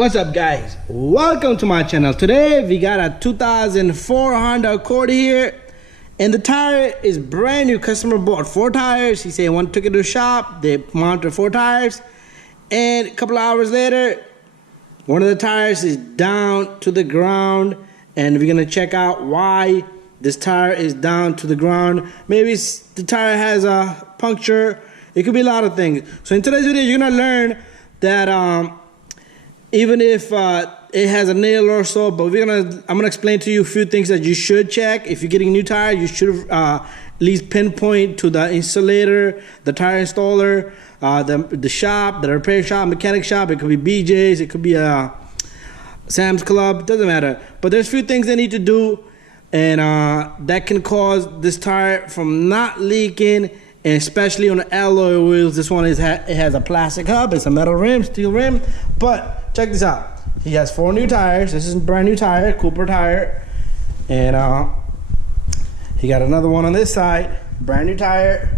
What's up, guys? Welcome to my channel. Today we got a 2004 Honda Accord here, and the tire is brand new. Customer bought 4 tires. He said one took it to the shop, they mounted 4 tires, and a couple of hours later one of the tires is down to the ground, and we're gonna check out why this tire is down to the ground. Maybe the tire has a puncture. It could be a lot of things. So in today's video you're gonna learn that even if it has a nail or so, but I'm gonna explain to you a few things that you should check. If you're getting a new tire, you should at least pinpoint to the installer, the tire installer, the shop, the repair shop, mechanic shop. It could be BJ's, it could be a Sam's Club, doesn't matter. But there's a few things they need to do, and that can cause this tire from not leaking. And especially on the alloy wheels. This one it has a plastic hub. It's a metal rim, steel rim. But check this out. He has 4 new tires. This is a brand new tire, Cooper tire. And he got another one on this side, brand new tire.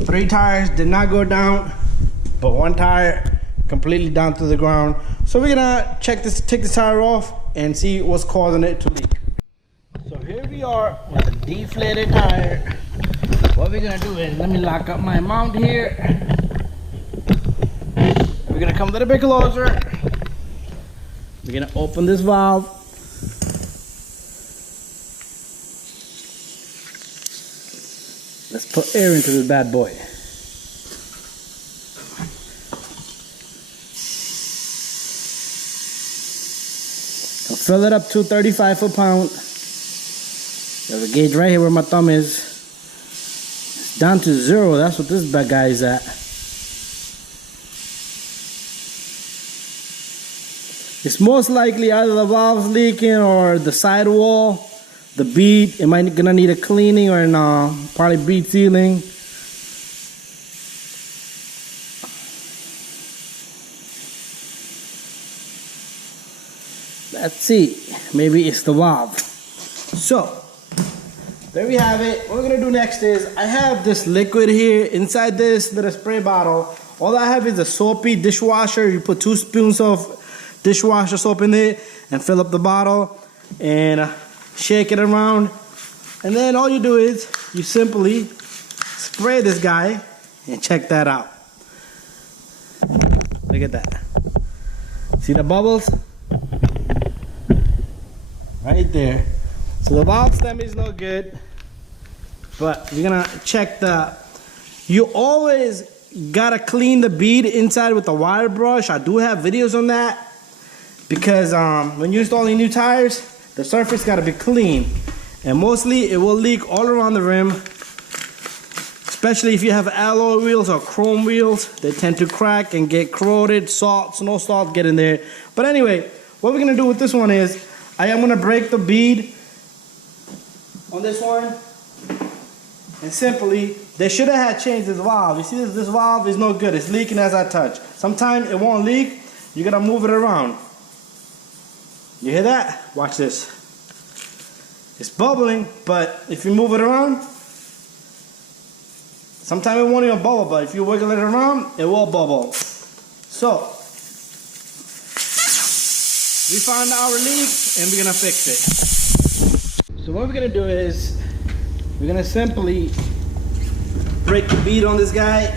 3 tires did not go down, but 1 tire completely down to the ground. So we're gonna take this tire off and see what's causing it to leak. So here we are with a deflated tire. What we're gonna do is, let me lock up my mount here. We're gonna come a little bit closer. We're gonna open this valve. Let's put air into this bad boy. I'll fill it up to 35 foot-pound. There's a gauge right here where my thumb is. Down to 0, that's what this bad guy is at. It's most likely either the valve's leaking or the sidewall, the bead. It might gonna need a cleaning or probably bead sealing. Let's see, maybe it's the valve. So there we have it. What we're gonna do next is, I have this liquid here inside this little spray bottle. All I have is a soapy dishwasher. You put 2 spoons of dishwasher soap in it and fill up the bottle and shake it around. And then all you do is you simply spray this guy and check that out. Look at that. See the bubbles? Right there. So the valve stem is no good. But you're gonna check you always gotta clean the bead inside with a wire brush. I do have videos on that, because when you're installing new tires, the surface gotta be clean. And mostly it will leak all around the rim, especially if you have alloy wheels or chrome wheels. They tend to crack and get corroded. Snow salt get in there. But anyway, what we're gonna do with this one is, I am gonna break the bead on this one. And simply, they should have had changed this valve. You see this valve is no good. It's leaking as I touch. Sometimes it won't leak. You gotta move it around. You hear that? Watch this. It's bubbling, but if you move it around, sometimes it won't even bubble, but if you wiggle it around, it will bubble. So, we found our leak and we're gonna fix it. So what we're gonna do is, we're gonna simply break the bead on this guy.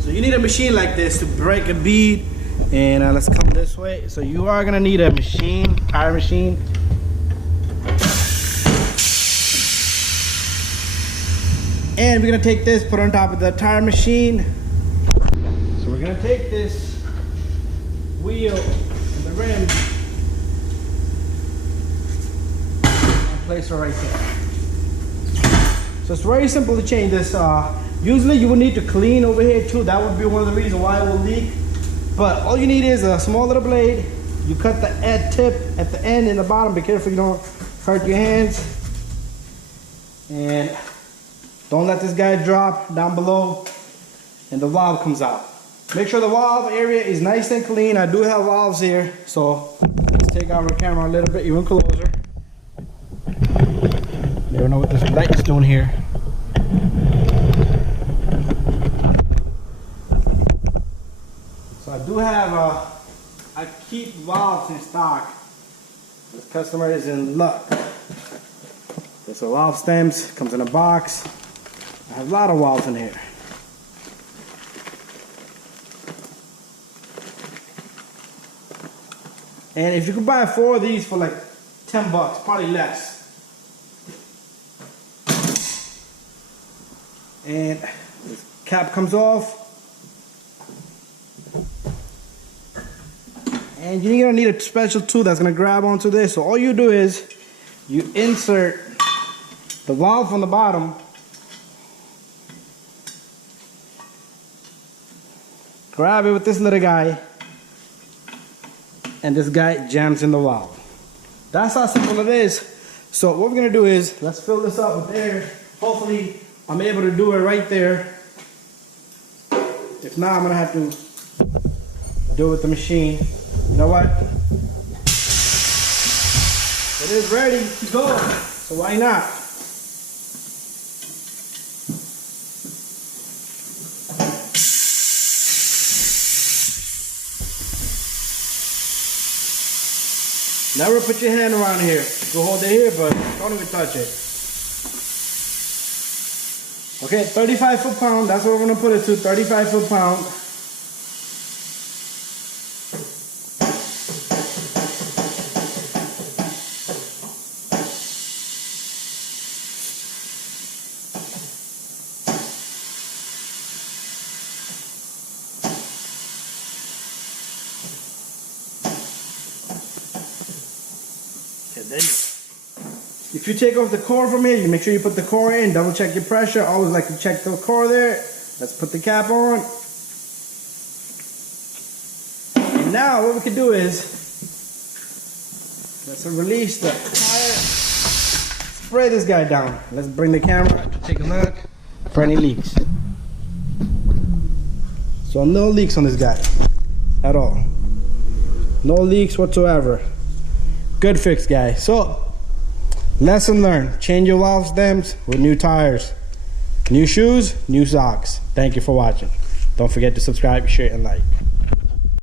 So you need a machine like this to break a bead. And let's come this way. So you are gonna need a machine, tire machine. And we're gonna take this, put it on top of the tire machine. So we're gonna take this wheel and the rim and place it right there. So it's very simple to change this. Usually you would need to clean over here too. That would be one of the reasons why it will leak. But all you need is a small little blade. You cut the tip at the end and the bottom. Be careful you don't hurt your hands. And don't let this guy drop down below. And the valve comes out. Make sure the valve area is nice and clean. I do have valves here. So let's take our camera a little bit even closer. You don't know what this light is doing here. So I do do have I keep valves in stock. This customer is in luck. There's a valve stems, comes in a box. I have a lot of valves in here. And if you could buy 4 of these for like 10 bucks, probably less. And this cap comes off. And you're gonna need a special tool that's gonna grab onto this. So all you do is you insert the valve on the bottom, grab it with this little guy, and this guy jams in the valve. That's how simple it is. So what we're gonna do is, let's fill this up with air. Hopefully I'm able to do it right there. If not, I'm gonna have to do it with the machine. You know what? It is ready to go, so why not? Never put your hand around here. You hold it here, but don't even touch it. Okay, 35 foot-pound, that's what we're gonna put it to, 35 foot-pound. If you take off the core from here, you make sure you put the core in, double check your pressure. Always like to check the core there. Let's put the cap on. And now what we can do is, let's release the tire, spray this guy down. Let's bring the camera to take a look for any leaks. So no leaks on this guy at all. No leaks whatsoever. Good fix, guys. So lesson learned, change your valve stems with new tires. New shoes, new socks. Thank you for watching. Don't forget to subscribe, share, and like.